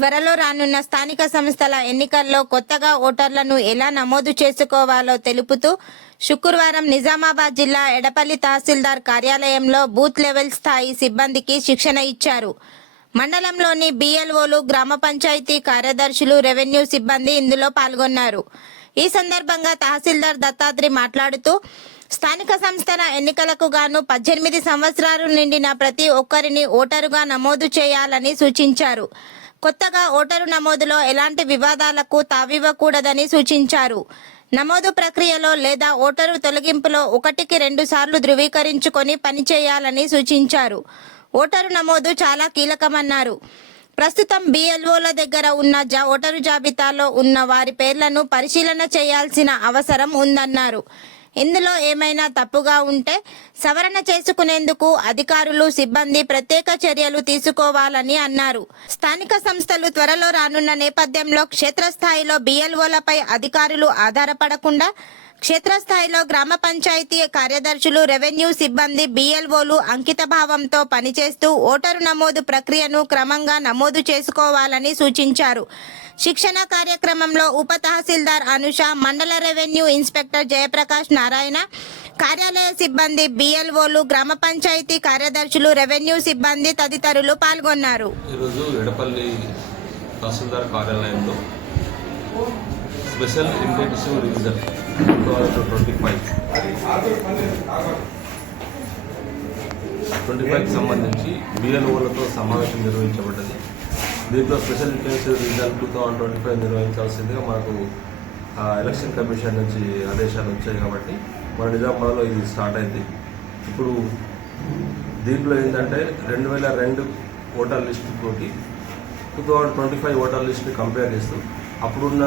త్వరలో రానున్న స్థానిక సంస్థల ఎన్నికల్లో కొత్తగా ఓటర్లను ఎలా నమోదు చేసుకోవాలో తెలుపుతూ శుక్రవారం నిజామాబాద్ జిల్లా ఎడపల్లి తహసీల్దార్ కార్యాలయంలో బూత్ లెవెల్ స్థాయి సిబ్బందికి శిక్షణ ఇచ్చారు. మండలంలోని బిఎల్ఓలు గ్రామ పంచాయతీ కార్యదర్శులు రెవెన్యూ సిబ్బంది ఇందులో పాల్గొన్నారు. ఈ సందర్భంగా తహసీల్దార్ దత్తాత్రి మాట్లాడుతూ స్థానిక సంస్థల ఎన్నికలకు గాను పద్దెనిమిది సంవత్సరాలు నిండిన ప్రతి ఒక్కరిని ఓటరుగా నమోదు చేయాలని సూచించారు. కొత్తగా ఓటరు నమోదులో ఎలాంటి వివాదాలకు తావివ్వకూడదని సూచించారు. నమోదు ప్రక్రియలో లేదా ఓటరు తొలగింపులో ఒకటికి రెండు సార్లు ధృవీకరించుకొని పనిచేయాలని సూచించారు. ఓటరు నమోదు చాలా కీలకమన్నారు. ప్రస్తుతం బిఎల్ఓల దగ్గర ఉన్న జా ఓటరు జాబితాలో ఉన్న వారి పేర్లను పరిశీలన చేయాల్సిన అవసరం ఉందన్నారు. ఇందులో ఏమైనా తప్పుగా ఉంటే సవరణ చేసుకునేందుకు అధికారులు సిబ్బంది ప్రత్యేక చర్యలు తీసుకోవాలని అన్నారు. స్థానిక సంస్థలు త్వరలో రానున్న నేపథ్యంలో క్షేత్రస్థాయిలో బిఎల్ఓలపై అధికారులు ఆధారపడకుండా క్షేత్రస్థాయిలో గ్రామ పంచాయతీ కార్యదర్శులు రెవెన్యూ సిబ్బంది బిఎల్ఓలు అంకిత భావంతో పనిచేస్తూ ఓటరు నమోదు ప్రక్రియను క్రమంగా నమోదు చేసుకోవాలని సూచించారు. శిక్షణ కార్యక్రమంలో ఉప తహసీల్దార్ అనుష మండల రెవెన్యూ ఇన్స్పెక్టర్ జయప్రకాష్ నారాయణ కార్యాలయ సిబ్బంది బిఎల్ఓలు గ్రామ పంచాయతీ కార్యదర్శులు రెవెన్యూ సిబ్బంది తదితరులు పాల్గొన్నారు. ఈరోజు ఎడపల్లి తహసీల్దార్ కార్యాలయంలో special intensive revision twenty five twenty ఫైవ్కి సంబంధించి బిఎల్ఓలతో సమావేశం నిర్వహించబడ్డది. దీంట్లో special intensive result two thousand twenty five నిర్వహించాల్సిందిగా మనకు ఆ, ఎలక్షన్ కమిషన్ నుంచి ఆదేశాలు వచ్చాయి కాబట్టి మన నిజామాబాద్లో ఇది స్టార్ట్ అయింది. ఇప్పుడు దీంట్లో ఏంటంటే రెండు వేల రెండు ఓటర్ లిస్ట్ తోటి two thousand twenty five voter లిస్ట్ని compare చేస్తూ అప్పుడున్న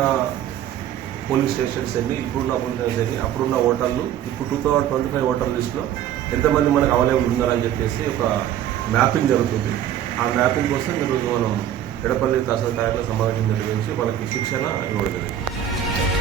పోలింగ్ స్టేషన్స్ ఎన్ని ఇప్పుడున్న పోలింగ్ స్టేషన్స్ ఎన్ని అప్పుడున్న ఓటర్లు ఇప్పుడు two thousand twenty five voter లిస్ట్లో ఎంతమంది మనకు అవైలబుల్ ఉన్నారని చెప్పేసి ఒక మ్యాపింగ్ జరుగుతుంది. ఆ మ్యాపింగ్ కోసం ఈరోజు మనం ఎడపల్లి తహసీల్దార్లో సమావేశం నిర్వహించి వాళ్ళకి శిక్షణ ఇవ్వడం జరిగింది.